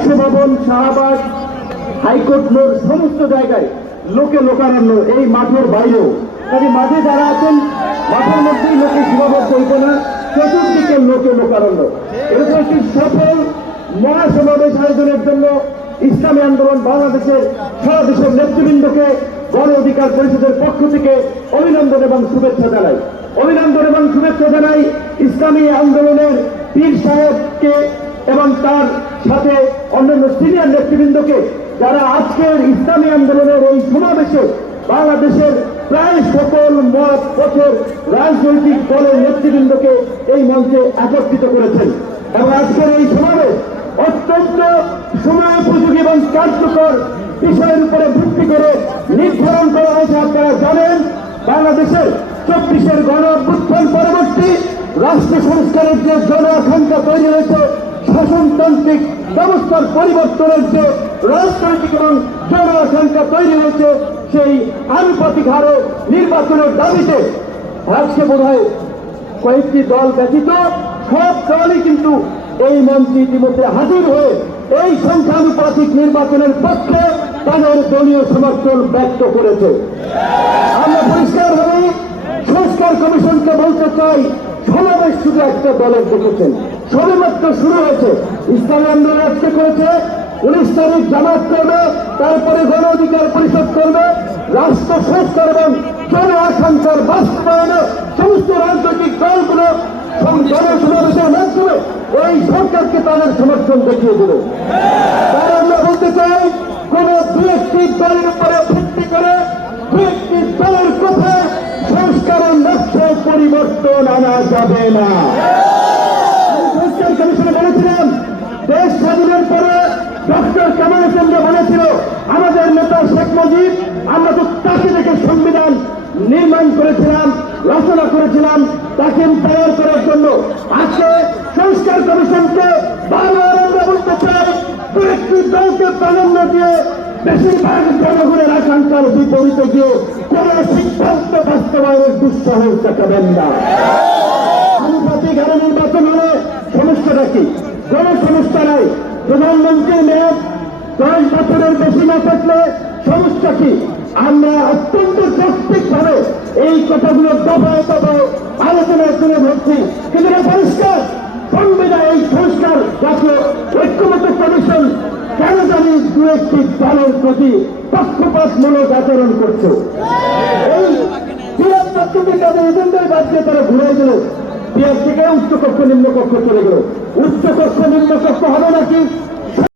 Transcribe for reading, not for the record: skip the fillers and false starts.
Bangabhaban, Shahbag, high court মোড় সমস্ত জায়গায় লোকে লোকারণ্য, এই মাঠের বাইরেও। কাজে মাঠে যারা আছেন মাঠের মধ্যেই লোকে সীমাবদ্ধ হইতে না, চতুর্দিকে লোকে লোকারণ্য। এরকম একটি সফল মহাসমাবেশ আয়োজনের জন্য ইসলামী আন্দোলন বাংলাদেশের সারা দেশের নেতৃবৃন্দকে গণ অধিকার পরিষদের পক্ষ থেকে অভিনন্দন এবং শুভেচ্ছা জানাই। অভিনন্দন এবং শুভেচ্ছা জানাই ইসলামী আন্দোলনের পীর সাহেবকে এবং তার সাথে অন্যান্য সিনিয়র নেতৃবৃন্দকে, যারা আজকের ইসলামী আন্দোলনের এই সমাবেশে বাংলাদেশের প্রায় সকল মত পথের রাজনৈতিক দলের নেতৃবৃন্দকে এই মঞ্চে একত্রিত করেছেন। এবং আজকের এই সমাবেশ অত্যন্ত সময়োপযোগী এবং কার্যকর বিষয়ের উপরে ভিত্তি করে নির্ধারণ করা হয়েছে। আপনারা জানেন, বাংলাদেশের 24-এর গণ অভ্যুত্থান পরবর্তী রাষ্ট্র সংস্কারের যে জন আকাঙ্ক্ষা তৈরি হয়েছে, শাসনতান্ত্রিক ব্যবস্থার পরিবর্তনের যে রাজনৈতিক এবং জন আকাঙ্ক্ষা তৈরি হয়েছে, সেই আনুপাতিক হারে নির্বাচনের দাবিতে আজকে বোধ হয় কয়েকটি দল ব্যতীত সব দলই কিন্তু এই মঞ্চে ইতিমধ্যে হাজির হয়ে এই সংখ্যানুপাতিক নির্বাচনের পক্ষে তাদের দলীয় সমর্থন ব্যক্ত করেছে। আমরা পরিষ্কারভাবে সংস্কার কমিশনকে বলতে চাই, সমাবেশ শুধু একটা দলের দেখেছেন, সবেমাত্র শুরু হয়েছে। ইসলামী আন্দোলন আজকে করেছে, 19 তারিখ জামাত করবে, তারপরে গণ অধিকার পরিষদ করবে। রাষ্ট্র সংস্কার এবং জন আকাঙ্ক্ষার বাস্তবায়নে সমস্ত রাজনৈতিক দলগুলো জনসমাবেশের মাধ্যমে এই সরকারকে তাদের সমর্থন দেখিয়ে দিল। তাই আমরা বলতে চাই, কোন দু একটি দলের উপরে ভিত্তি করে দু একটি দলের কথায় সংস্কারের লক্ষ্যে পরিবর্তন আনা যাবে না। সংস্কার কমিশনে বলেছিলাম, দেশ স্বাধীনের পরে ডক্টর কামাল চন্দ্র বলেছিল, আমাদের নেতা শেখ মুজিব, আমরা তো তাকে দেখে সংবিধান নির্মাণ করেছিলাম, রচনা করেছিলাম, তাকে তৈরি করার জন্য। আজকে সংস্কার কমিশনকে বারবার আমরা বলতে চাই, দু একটি দলকে প্রাধান্য দিয়ে বেশিরভাগ জনগণের আকাঙ্ক্ষার বিপরীতে গিয়ে কোন সিদ্ধান্ত বাস্তবায়নের দুঃসাহস দেখাবেন না। আনুপাতিক হারে নির্বাচন হলে সমস্যাটা কি? কোন সমস্যা নাই। প্রধানমন্ত্রীর মেয়াদ 10 বছরের বেশি না থাকলে সমস্যা কি? আমরা অত্যন্ত যৌক্তিকভাবে এই কথাগুলো দফায় দফায় আলোচনায় তুলে ধরছি, কিন্তু পরিষ্কার সংবিধান এই সংস্কার জাতীয় ঐক্যমত্য কমিশন কেন জানি দু একটি দলের প্রতি পক্ষপাতমূলক আচরণ করছে। এই বিরাট পদ্ধতি তাদের এজেন্ডার বাদ দিয়ে তারা ঘুরে গেল, বিরাট থেকে উচ্চকক্ষ নিম্নকক্ষ চলে গেল। উচ্চকক্ষ নিম্নকক্ষ হবে নাকি